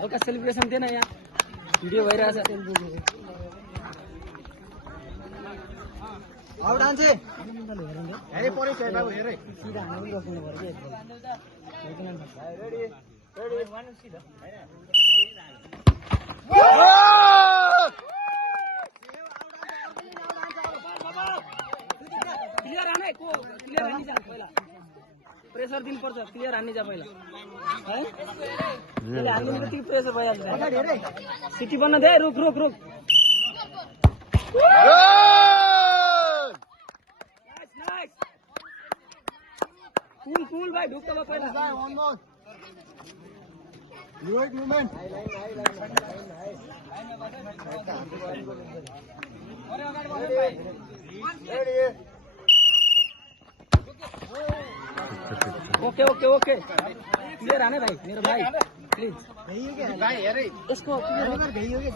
हल्का सेलिब्रेसन थिएन यहाँ भिडियो भइरहेछ क्लियर हाने को क्लियर हानी जा पहिला प्रेसर दिन पर्छ क्लियर हान्ने जा पहिला है त्यसले हान्नु बित्तिकै प्रेसर भइहाल्छ सिटी बन्न दे रुक रुक रुक नाइस कूल कूल भाइ ढुक्क भयो पहिला Great movement. Okay okay okay clear आने भाई मेरा भाई प्लीज भाई अरे इसको क्लियर भेजियो के